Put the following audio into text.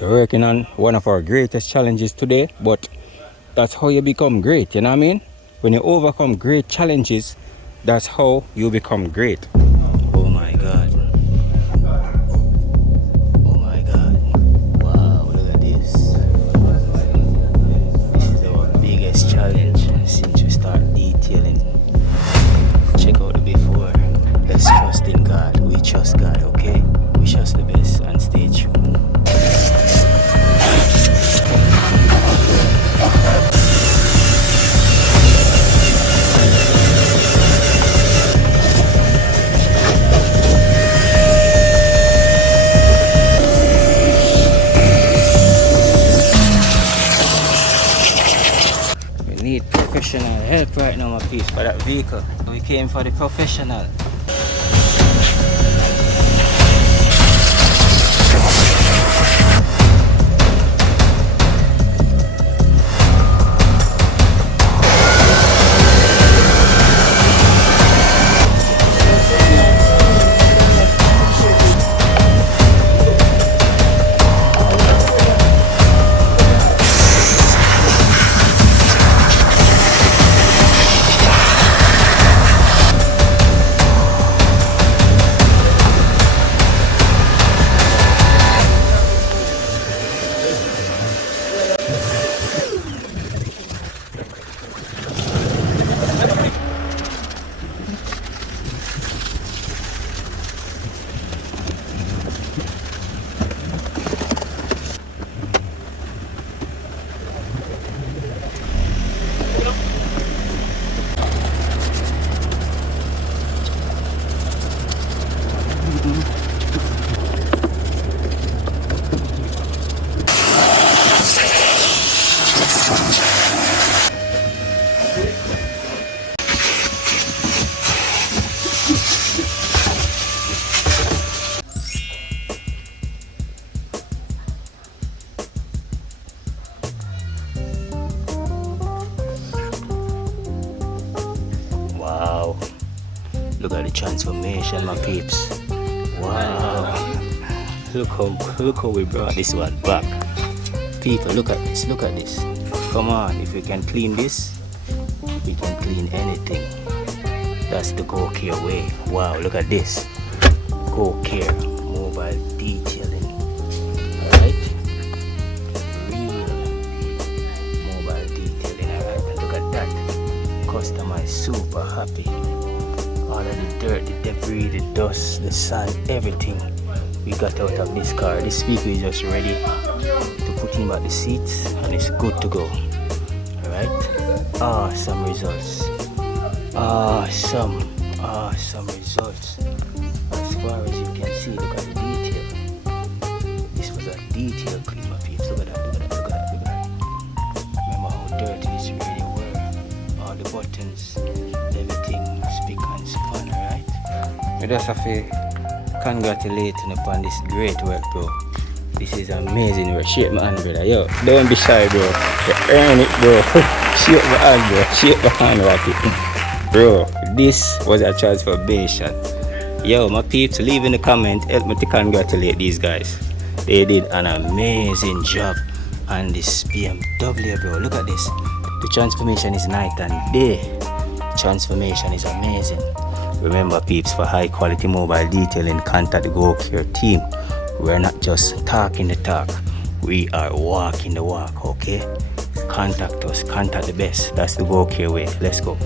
We're working on one of our greatest challenges today, but that's how you become great, you know what I mean? When you overcome great challenges, that's how you become great. Oh my God. Oh my God. Wow, look at this. This is our biggest challenge since we start detailing. Check out the before. Let's trust in God. We trust God, okay? Wish us the best and stay tuned. We need professional help right now, my peeps, for that vehicle. We came for the professional. Wow, look at the transformation, my peeps. Wow, look how we brought this one back. People, look at this, look at this. Come on, if we can clean this, we can clean anything. That's the Go Care way. Wow, look at this. Go Care mobile detailing. Alright, real mobile detailing. Alright, and look at that. Customer is super happy. All of the dirt, the debris, the dust, the sand, everything we got out of this car. This vehicle is just ready to put in back the seats and it's good to go. Alright, awesome results. Awesome results. As far as you can see, look at the detail. This was a detail clean, my peeps. Look at that, look at that, look at that, look at that. Remember how dirty this really were. All the buttons, everything spick and span, alright? We just have to congratulate you upon this great work, bro. This is amazing, bro. Shake my hand, brother. Yo, don't be shy, bro. You earn it, bro. Shake my hand, bro. Shake my hand, right? Bro, this was a transformation. Yo, my peeps, leave in the comment. Help me to congratulate these guys. They did an amazing job on this BMW, bro. Look at this. The transformation is night and day. The transformation is amazing. Remember, peeps, for high quality mobile detailing, contact the Go Care team. We're not just talking the talk, we are walking the walk, okay? Contact us, contact the best. That's the Go Care way. Let's go.